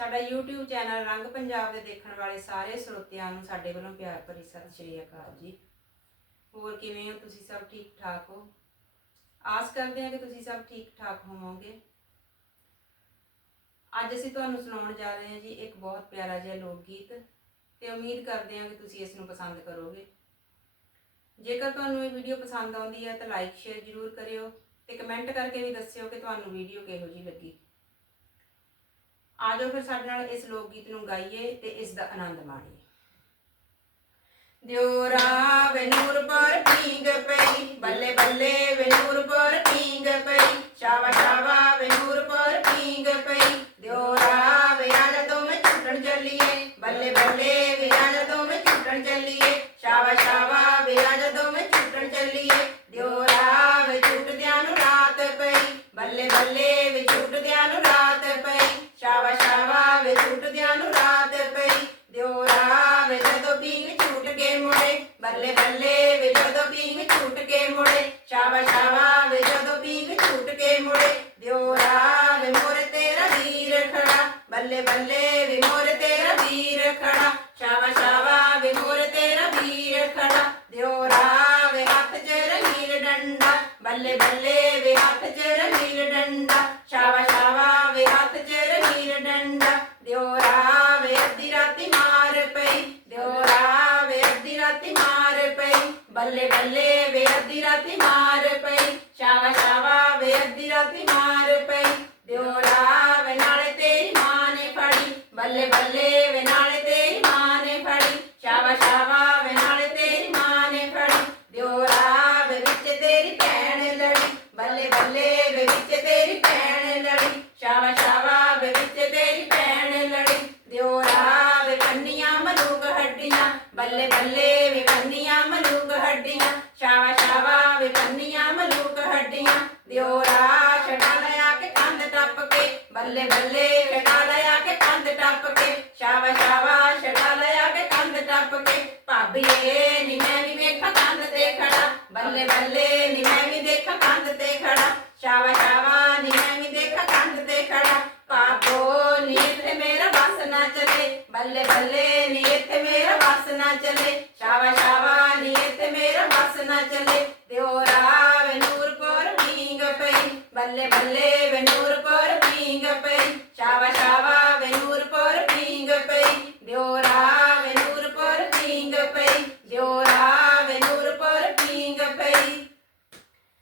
ਸਾਡਾ YouTube channel ਰੰਗ ਪੰਜਾਬ ਦੇ ਦੇਖਣ ਵਾਲੇ ਸਾਰੇ ਸਰੋਤਿਆਂ ਨੂੰ ਸਾਡੇ ਵੱਲੋਂ ਪਿਆਰ ਭਰੀ ਸਤਿ ਸ਼੍ਰੀ ਅਕਾਲ ਜੀ। ਹੋਰ ਕਿਵੇਂ ਹੋ? ਤੁਸੀਂ ਸਭ ਠੀਕ ਠਾਕ ਹੋ? ਆਸ ਕਰਦੇ ਹਾਂ ਕਿ ਤੁਸੀਂ ਸਭ ਠੀਕ ਠਾਕ ਹੋਵੋਗੇ। ਅੱਜ ਅਸੀਂ ਤੁਹਾਨੂੰ ਸੁਣਾਉਣ ਜਾ ਰਹੇ ਹਾਂ ਜੀ ਇੱਕ ਬਹੁਤ ਪਿਆਰਾ ਜਿਹਾ ਲੋਕ ਗੀਤ ਤੇ ਉਮੀਦ ਕਰਦੇ ਹਾਂ ਕਿ ਤੁਸੀਂ ਇਸ ਨੂੰ ਪਸੰਦ ਕਰੋਗੇ। ਜੇਕਰ ਤੁਹਾਨੂੰ ਇਹ ਵੀਡੀਓ ਪਸੰਦ ਆਉਂਦੀ ਹੈ ਤਾਂ ਲਾਈਕ ਸ਼ੇਅਰ ਜ਼ਰੂਰ ਕਰਿਓ ਤੇ ਕਮੈਂਟ ਕਰਕੇ ਵੀ ਦੱਸਿਓ ਕਿ ਤੁਹਾਨੂੰ ਵੀਡੀਓ ਕਿਹੋ ਜਿਹੀ ਲੱਗੀ। ਆਜੋ ਫਿਰ ਸਾਡੇ ਨਾਲ ਇਸ ਲੋਕ ਗੀਤ ਨੂੰ ਗਾਈਏ ਤੇ ਇਸ ਦਾ ਆਨੰਦ ਮਾਣੀਏ। ਦਿਉਰਾ ਵੇ ਨੂਰ ਪਰ ਪੀਂਗ ਪਈ, ਬੱਲੇ ਬੱਲੇ ਵੇ ਨੂਰ ਪਰ ਪੀਂਗ ਪਈ ਸ਼ਾਵਾ ਸ਼ਾਵਾ ਵੇ ਨੂਰ ਪਰ ਪੀਂਗ ਪਈ। ਦਿਉਰਾ ਵੇ ਆਜਾ ਤੋਂ ਮੈਂ ਛੁੱਟਣ ਚੱਲੀਏ, ਬੱਲੇ ਬੱਲੇ ਵੇ ਆਜਾ ਤੋਂ ਮੈਂ ਛੁੱਟਣ ਚੱਲੀਏ ਸ਼ਾਵਾ ਸ਼ਾਵਾ ਵੇ ਆਜਾ ਤੋਂ ਮੈਂ ਛੁੱਟਣ ਚੱਲੀਏ ਦਿਉਰਾ ਵੇ ਛੁੱਟਦਿਆਂ ਨੂੰ ਰਾਤ ਪਈ ਬੱਲੇ ਬੱਲੇ ਵੇ ਛੁੱਟਦਿਆਂ ਨੂੰ ਰਾਤ ਪਈ ਸ਼ਾਵਾ ਸ਼ਾਵਾ ਵੇ ਛੁੱਟਦਿਆਂ ਨੂੰ ਰਾਤ ਪਈ ਦਿਉਰਾ ਵੇ ਜਦੋਂ ਪੀਂਗ ਛੁੱਟ ਕੇ ਮੁੜੇ ਬੱਲੇ ਬੱਲੇ ਵੇ ਜਦੋਂ ਪੀਂਗ ਛੁੱਟ ਕੇ ਮੁੜੇ ਸ਼ਾਵਾ ਸ਼ਾਵਾ ਵੇ ਜਦੋਂ ਪੀਂਗ ਛੁੱਟ ਕੇ ਮੁੜੇ ਦਿਉਰਾ ਵੇ ਮੋਰੇ ਤੇਰਾ ਵੀਰ ਖੜਾ। ਬੱਲੇ ਬੱਲੇ ਵੇ ਮੋਰੇ ਤੇਰਾ ਵੀਰ ਖੜਾ ਸ਼ਾਵਾ ਸ਼ਾਵਾ ਵੇ ਮੋਰੇ ਤੇਰਾ ਵੀਰ ਖੜਾ। ਦਿਉਰਾ ਵੇ ਹੱਥ 'ਚ ਰਹੀਲ ਡੰਡਾ, ਬੱਲੇ ਬੱਲੇ ਵੇ ਹੱਥ 'ਚ ਰਹੀਲ ਡੰਡਾ ਸ਼ਾਵਾ ਵੇ ਹੱਥ 'ਚ ਰਹੀਲ ਡੰਡਾ ਦਿਉਰਾ ਵੇ ਅੱਧੀ ਰਾਤੀ ਮਾਰ ਪਈ ਦਿਉਰਾ ਵੇ ਅੱਧੀ ਰਾਤੀ ਮਾਰ ਪਈ ਬੱਲੇ ਬੱਲੇ ਵੇ ਅੱਧੀ ਰਾਤੀ ਮਾਰ ਪਈ ਸ਼ਾਵਾ ਸ਼ਾਵਾ ਵੇ ਅੱਧੀ ਰਾਤੀ ਮਾਰ ਪਈ ਦਿਉਰਾ ਵੇ ਨਾਲੇ ਤੇਰੀ ਮਾਂ ਨੇ ਫੜੀ ਬੱਲੇ ਬੱਲੇ ਵੇ ਨਾਲੇ ਤੇਰੀ ਮਾਂ ਨੇ ਫੜੀ ਸ਼ਾਵਾ ਸ਼ਾਵਾ ਵੇ ਨਾਲੇ ਤੇਰੀ ਮਾਂ ਨੇ ਫੜੀ ਦਿਉਰਾ ਵੇ ਵਿੱਚ ਤੇਰੀ ਭੈਣ ਲੜੀ ਬੱਲੇ ਬੱਲੇ ਵੇ ਵਿੱਚ ਤੇਰੀ ਭੈਣ ਲੜੀ ਸ਼ਾਵਾ ਸ਼ਾਵਾ ਵੇ ਵਿੱਚ ਤੇਰੀ ਭੈਣ ਲੜੀ ਦਿਉਰਾ ਵੇ ਕੰਨੀਆਂ ਮਲੂਕ ਹੱਡੀਆਂ ਬੱਲੇ ਬੱਲੇ ਵੇ ਕੰਨੀਆਂ ਮਲੂਕ ਹੱਡੀਆਂ ਸ਼ਾਵਾ ਸ਼ਾਵਾ ਵੇ ਕੰਨੀਆਂ ਮਲੂਕ ਹੱਡੀਆਂ ਦਿਉਰਾ ਛੜਾ ਲਿਆ ਕੇ ਕੰਧ ਟੱਪ ਕੇ ਬੱਲੇ ਬੱਲੇ ਛੜਾ ਲਿਆ ਕੇ ਕੰਧ ਟੱਪ ਕੇ ਸ਼ਾਵਾ ਸ਼ਾਵਾ ਛੜਾ ਲਿਆ ਕੇ ਕੰਧ ਟੱਪ ਕੇ ਭਾਬੀਏ ਨੀ ਮੈਂ ਵੀ ਵੇਖਾਂ ਕੰਧ ਤੇ ਖੜਾ ਬੱਲੇ ਬੱਲੇ ਨੀ ਮੈਂ ਵੀ ਦੇਖਾਂ ਕੰਧ ਤੇ ਖੜਾ ਸ਼ਾਵਾ ਸ਼ਾਵਾ ਨੀ ਮੈਂ ਵੀ ਦੇਖਾਂ ਕੰਧ ਤੇ ਖੜਾ ਪਾਪੋ ਨੀ ਇੱਥੇ ਮੇਰਾ ਬਸ ਨਾ ਚੱਲੇ ਬੱਲੇ ਬੱਲੇ ਨੀ ਇੱਥੇ ਮੇਰਾ ਬਸ ਨਾ ਚਲੇ ਸ਼ਾਵਾ ਸ਼ਾਵਾ ਨੀ ਮੇਰਾ ਬਸ ਨਾ ਚੱਲੇ। ਦਿਓਰਾ ਵੇ ਨੂਰਪੁਰ ਮੀਂਗ ਪਈ, ਬੱਲੇ ਬੱਲੇ।